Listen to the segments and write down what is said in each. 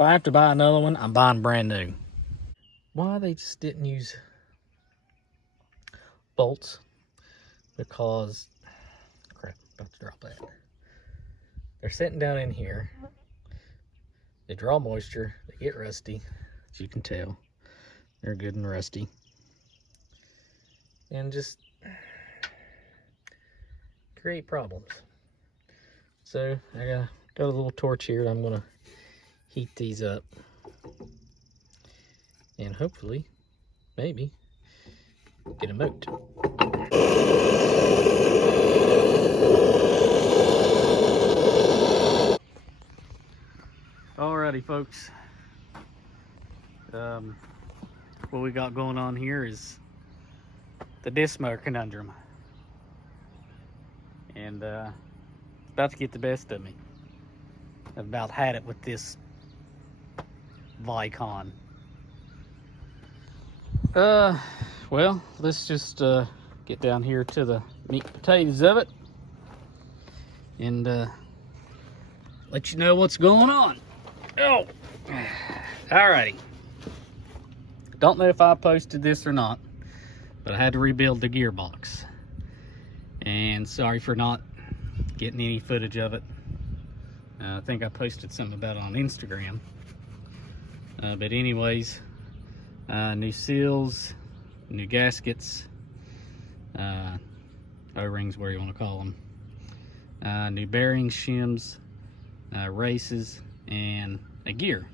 If I have to buy another one, I'm buying brand new. Why they just didn't use bolts? Because, crap, about to drop that. They're sitting down in here. They draw moisture. They get rusty, as you can tell. They're good and rusty. And just create problems. So I got a little torch here. I'm gonna heat these up. And hopefully, maybe, get a moat. Alrighty, folks. What we got going on here is the disc mower conundrum. And it's about to get the best of me. I've about had it with this Vicon. Well, let's just get down here to the meat and potatoes of it and let you know what's going on. Oh, alrighty. Don't know if I posted this or not, but I had to rebuild the gearbox. And sorry for not getting any footage of it. I think I posted something about it on Instagram. But anyways, new seals, new gaskets, O-rings, where you want to call them, new bearings, shims, races, and a gear,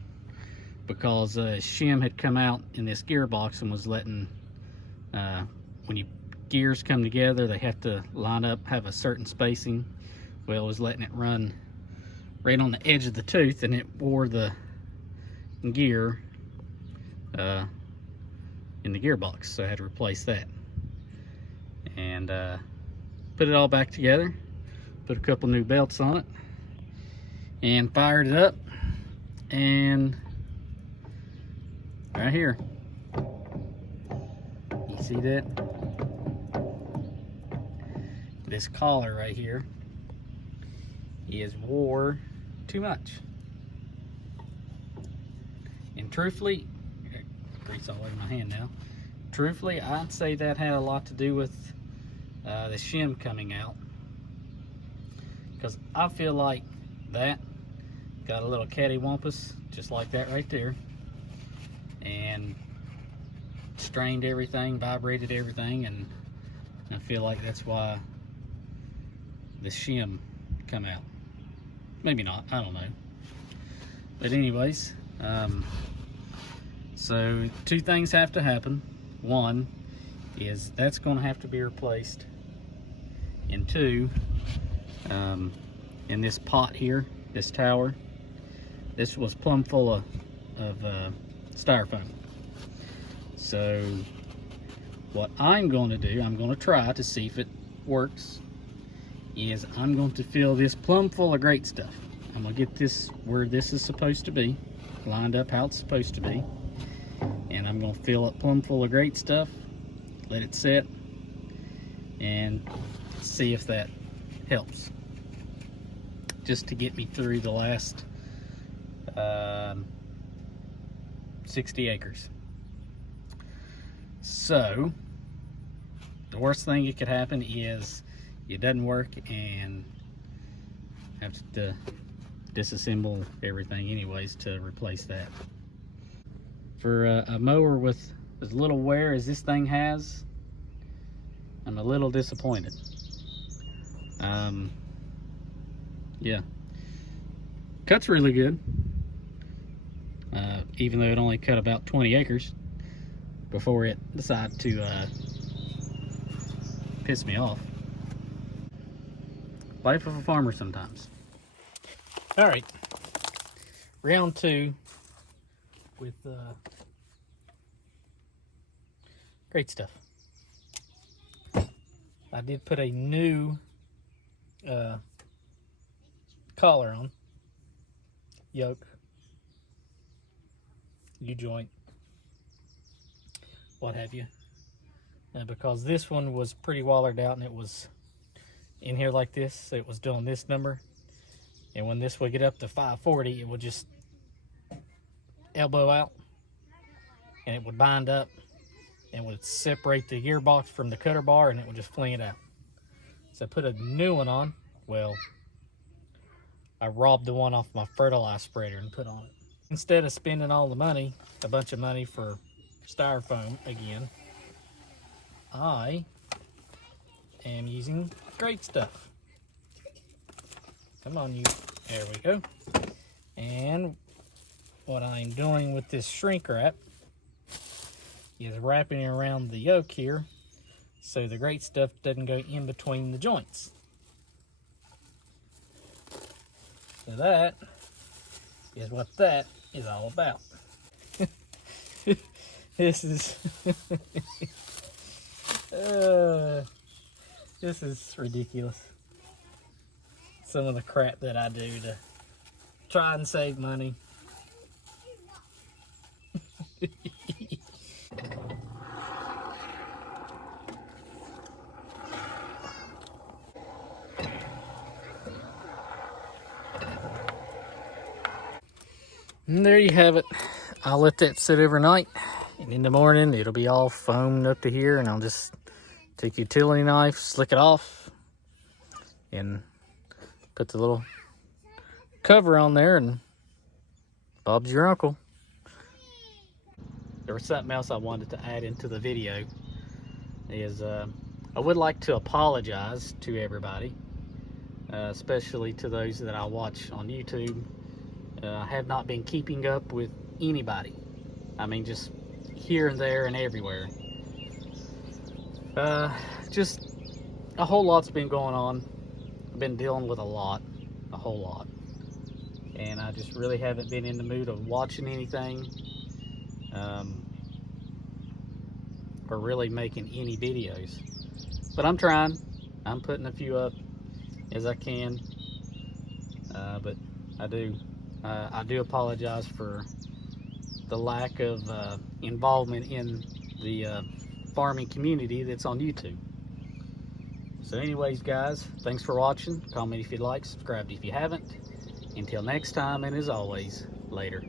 because a shim had come out in this gearbox and was letting, when gears come together, they have to line up, have a certain spacing. Well, it was letting it run right on the edge of the tooth, and it wore the gear in the gearbox, so I had to replace that and put it all back together, put a couple new belts on it, and fired it up. And right here, you see that? This collar right here is wore too much. And truthfully, grease all over my hand now. Truthfully, I'd say that had a lot to do with the shim coming out, because I feel like that got a little cattywampus just like that right there, and strained everything, vibrated everything, and I feel like that's why the shim come out. Maybe not, I don't know. But anyways, so two things have to happen. One is that's going to have to be replaced, and two, in this pot here, this tower, this was plumb full of styrofoam. So what I'm going to do, I'm going to try to see if it works, is I'm going to fill this plumb full of great stuff. I'm going to get this where this is supposed to be, lined up how it's supposed to be, and I'm going to fill it plumb full of great stuff, let it set, and see if that helps, just to get me through the last 60 acres. So the worst thing that could happen is it doesn't work and have to disassemble everything anyways to replace that. For a mower with as little wear as this thing has, I'm a little disappointed. Yeah, cuts really good, even though it only cut about 20 acres before it decided to piss me off. Life of a farmer sometimes. All right, round two with great stuff. I did put a new collar on, yoke, U-joint, what have you, because this one was pretty wallered out and it was in here like this, so it was doing this number, and when this would get up to 540, it would just elbow out, and it would bind up and would separate the gearbox from the cutter bar, and it would just fling it out. So I put a new one on. Well, I robbed the one off my fertilizer spreader and put on it. Instead of spending all the money, a bunch of money for styrofoam again, I am using great stuff. Come on, you. There we go. And what I'm doing with this shrink wrap is wrapping it around the yoke here so the great stuff doesn't go in between the joints. So that is what that is all about. This is this is ridiculous. Some of the crap that I do to try and save money. And there you have it. I'll let that sit overnight, and in the morning it'll be all foamed up to here, and I'll just take a utility knife, slick it off, and put the little cover on there, and Bob's your uncle. There was something else I wanted to add into the video. Is I would like to apologize to everybody, especially to those that I watch on YouTube. I have not been keeping up with anybody. I mean, just here and there and everywhere. Just a whole lot's been going on. I've been dealing with a whole lot. And I just really haven't been in the mood of watching anything. Or really making any videos. But I'm trying. I'm putting a few up as I can. But I do apologize for the lack of involvement in the farming community that's on YouTube. So anyways, guys, thanks for watching. Comment if you'd like, subscribe if you haven't. Until next time, and as always, later.